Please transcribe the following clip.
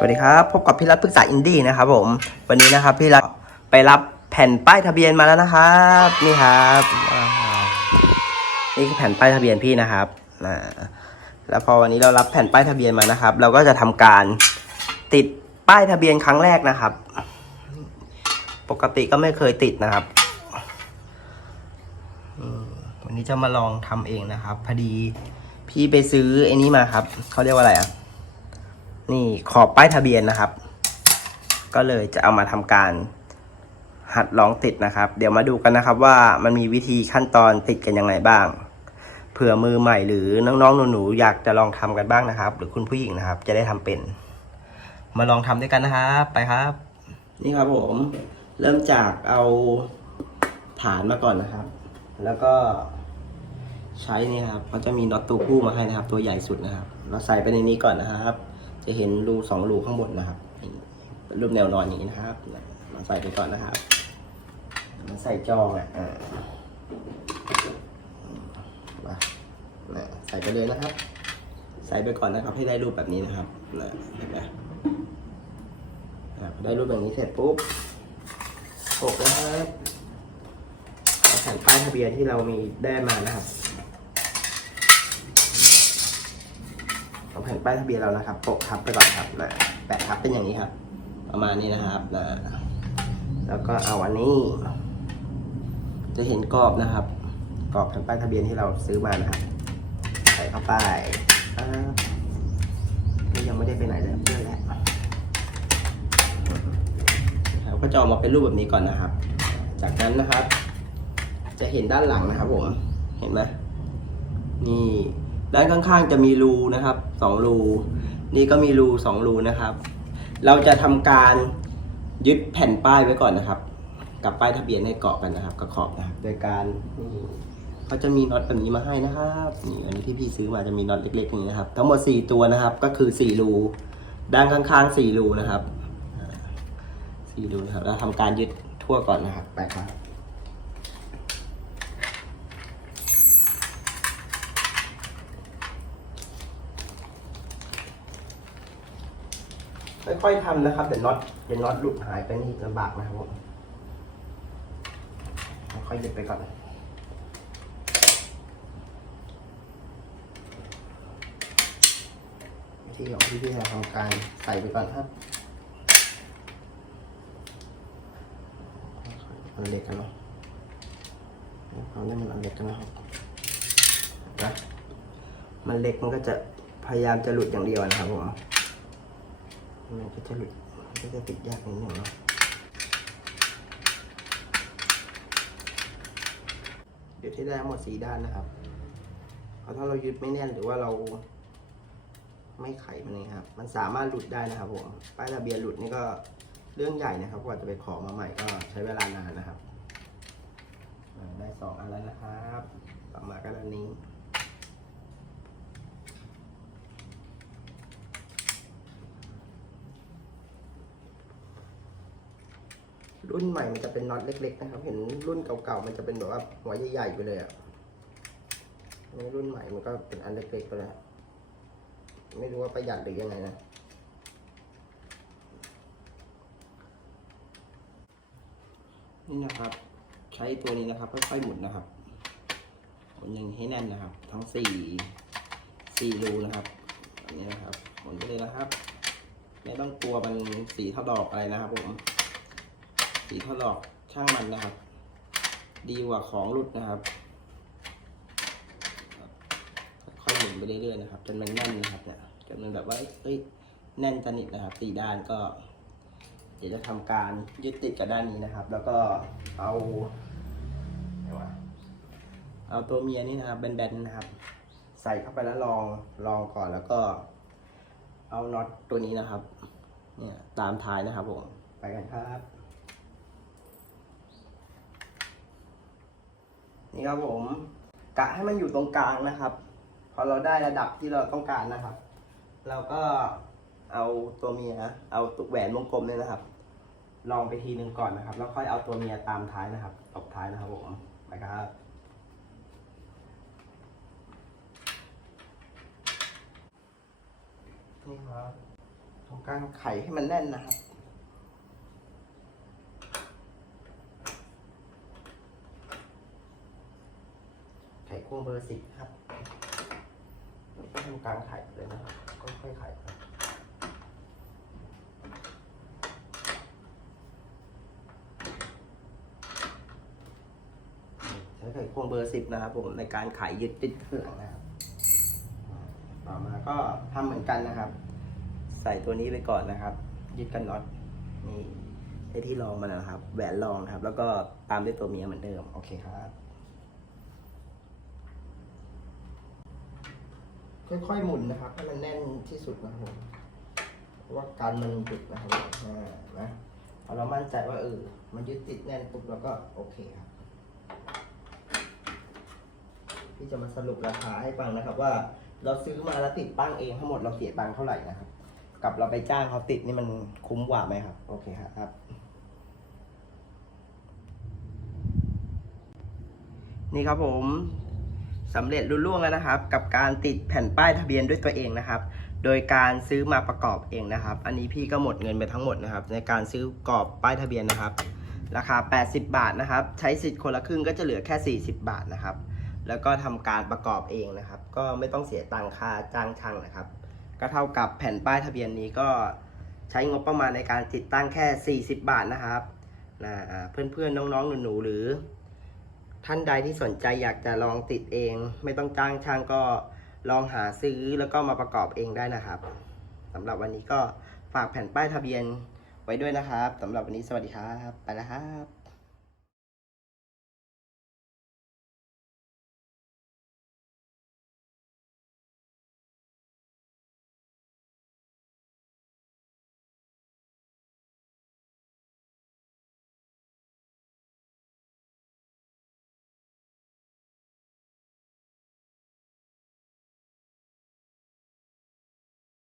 สวัสดีครับ พบกับพี่รัฐปรึกษาอินดี้นะครับผม วันนี้นะครับพี่รัฐไปรับแผ่นป้ายทะเบียนมาแล้วนะครับ นี่ครับนี่คือแผ่นป้ายทะเบียนพี่นะครับอ่าแล้วพอวันนี้เรารับแผ่นป้ายทะเบียนมานะครับ เราก็จะทำการติดป้ายทะเบียนครั้งแรกนะครับ ปกติก็ไม่เคยติดนะครับวันนี้จะมาลองทำเองนะครับ พอดีพี่ไปซื้อไอ้นี้มาครับเขาเรียกว่าอะไรอะ นี่ขอบป้ายทะเบียนนะครับ ก็เลยจะเอามาทำการหัดลองติดนะครับ เดี๋ยวมาดูกันนะครับว่ามันมีวิธีขั้นตอนติดกันยังไงบ้างเผื่อมือใหม่หรือน้องๆหนูๆอยากจะลองทำกันบ้างนะครับ หรือคุณผู้หญิงนะครับ จะได้ทำเป็น มาลองทำด้วยกันนะครับไปครับ นี่ครับผม เริ่มจากเอาฐานมาก่อนนะครับ แล้วก็ใช้นี่ครับเขาจะมีน็อตตัวผู้มาให้นะครับ ตัวใหญ่สุดนะครับ เราใส่ไปในนี้ก่อนนะครับ จะเห็นรูสองรูข้างบนนะครับรูปแนวนอนอย่างนี้นะครับเราใส่ไปก่อนนะครับมันใส่จองอะมาใส่ไปเลยนะครับ ใส่ไปก่อนนะครับ ให้ได้รูปแบบนี้นะครับนะเห็นไหมได้รูปแบบนี้เสร็จปุ๊บปกนะครับแผ่นป้ายทะเบียนที่เรามีได้มานะครับ เอาแผ่นป้ายทะเบียนเรานะครับโปะทับไปก่อนครับนะแปะทับเป็นอย่างนี้ครับ ประมาณนี้นะครับนะแล้วก็เอาอันนี้ จะเห็นกรอบนะครับกรอบแผ่นป้ายทะเบียนที่เราซื้อมานะครับใส่เข้าไปยังไม่ได้ไปไหนเลยเพื่อนและเราก็จะออกมาเป็นรูปแบบนี้ก่อนนะครับ จากนั้นนะครับ จะเห็นด้านหลังนะครับผม เห็นไหมนี่ ด้านข้างๆจะมีรูนะครับสองรูนี่ก็มีรูสองรูนะครับ เราจะทำการยึดแผ่นป้ายไว้ก่อนนะครับ กับป้ายทะเบียนให้เกาะกันนะครับกับขอบนะครับ โดยการนี่เขาจะมีน็อตแบบนี้มาให้นะครับนี่อันนี้ที่พี่ซื้อมาจะมีน็อตเล็กๆอย่างนี้นะครับทั้งหมดสี่ตัวนะครับ ก็คือสี่รูด้านข้างๆสี่รูนะครับอ่าสี่รูนะครับเราทำการยึดทั่วก่อนนะครับไปครับ ค่อยๆทำนะครับเดี๋ยวน็อตเดี๋ยวน็อตหลุดหายไปนี่ลำบากนะครับผมค่อยๆหยิบไปก่อนวิธีของพี่พี่เราทำการใส่ไปก่อนครับอันเล็กกันเนาะเอาได้มันอันเล็กกันนะครับนะมันเล็กมันก็จะพยายามจะหลุดอย่างเดียวนะครับผม มันก็จะหลุดมันก็จะติดยากนิดหนึ่งเนาะเดี๋ยวที่ได้หมดสีด้านนะครับเพราะถ้าเรายึดไม่แน่นหรือว่าเราไม่ไขมันเองครับ มันสามารถหลุดได้นะครับผมป้ายทะเบียนหลุดนี่ก็เรื่องใหญ่นะครับกว่าจะไปขอมาใหม่ก็ใช้เวลานานนะครับ ได้สองอันแล้วนะครับ ต่อมาก็อันนี้ รุ่นใหม่มันจะเป็นน็อตเล็ก ๆ นะครับ เห็นรุ่นเก่าๆมันจะเป็นแบบว่าหัวใหญ่ๆไปเลยอะอันนี้รุ่นใหม่มันก็เป็นอันเล็กๆไปแล้วไม่รู้ว่าประหยัดหรือยังไงนะนี่นะครับ ใช้ตัวนี้นะครับค่อยๆหมุนนะครับหมุนย่งให้แน่นนะครับ ทั้งสี่สี่รูนะครับอันนี้นะครับหมุนไปเลยนะครับ ไม่ต้องกลัวมันสีเท่าดอกอะไรนะครับผม สีทดลอกช่างมันนะครับ ดีกว่าของหลุดนะครับค่อยหมุนไปเรื่อยๆนะครับจนมันแน่นนะครับเนี่ยจนมันแบบว่าเอ้ยแน่นสนิทนะครับสี่ด้านก็ เดี๋ยวจะทำการยึดติดกับด้านนี้นะครับ แล้วก็เอาเอาตัวเมียนี่นะครับแบนๆนะครับ ใส่เข้าไปแล้วลองลองก่อนแล้วก็เอาน็อตตัวนี้นะครับ เนี่ยตามท้ายนะครับผม ไปกันครับ นี่ครับผมกะให้มันอยู่ตรงกลางนะครับ พอเราได้ระดับที่เราต้องการนะครับ เราก็เอาตัวเมียเอาตุกแหวนวงกลมเนี่ยนะครับ ลองไปทีหนึ่งก่อนนะครับ แล้วค่อยเอาตัวเมียตามท้ายนะครับตบท้ายนะครับผมไปครับนี่ครับทำการไขให้มันแน่นนะครับ ไข ควงเบอร์สิบครับทำการไขเลยนะครับค่อยๆไขครับใช้ไขควงเบอร์สิบนะครับผมในการไขยึดติดเครื่องนะครับ ต่อมาก็ทำเหมือนกันนะครับ ใส่ตัวนี้ไปก่อนนะครับ ยึดกันน็อตนี่ไอ้ที่รองมันนะครับ แหวนรองนะครับ แล้วก็ตามด้วยตัวเมียเหมือนเดิม โอเคครับ ค่อยๆหมุนนะครับให้มันแน่นที่สุดนะครับผมเพราะว่าการมันหยุดนะครับอ่านะพอเรามั่นใจว่าเออมันยึดติดแน่นปุ๊บเราก็โอเคครับที่จะมาสรุปราคาให้ฟังนะครับ ว่าเราซื้อมาแล้วติดตั้งเองทั้งหมดเราเสียตังค์เท่าไหร่นะครับ กับเราไปจ้างเขาติดนี่มันคุ้มกว่าไหมครับ โอเคครับนี่ครับผม สำเร็จรุ่ล่วงแล้วนะครับ กับการติดแผ่นป้ายทะเบียนด้วยตัวเองนะครับ โดยการซื้อมาประกอบเองนะครับ อันนี้พี่ก็หมดเงินไปทั้งหมดนะครับ ในการซื้อกรอบป้ายทะเบียนนะครับ ราคา 80 บาทนะครับ ใช้สิทธิ์คนละครึ่งก็จะเหลือแค่ 40 บาทนะครับ แล้วก็ทำการประกอบเองนะครับ ก็ไม่ต้องเสียตังค่าจ้างช่างนะครับ ก็เท่ากับแผ่นป้ายทะเบียนนี้ก็ใช้งบประมาณในการติดตั้งแค่ 40 บาทนะครับนะเพื่อนๆน้องๆหนูๆหรือ ท่านใดที่สนใจอยากจะลองติดเอง ไม่ต้องจ้างช่างก็ลองหาซื้อแล้วก็มาประกอบเองได้นะครับสำหรับวันนี้ก็ฝากแผ่นป้ายทะเบียนไว้ด้วยนะครับสำหรับวันนี้สวัสดีครับ ไปแล้วครับ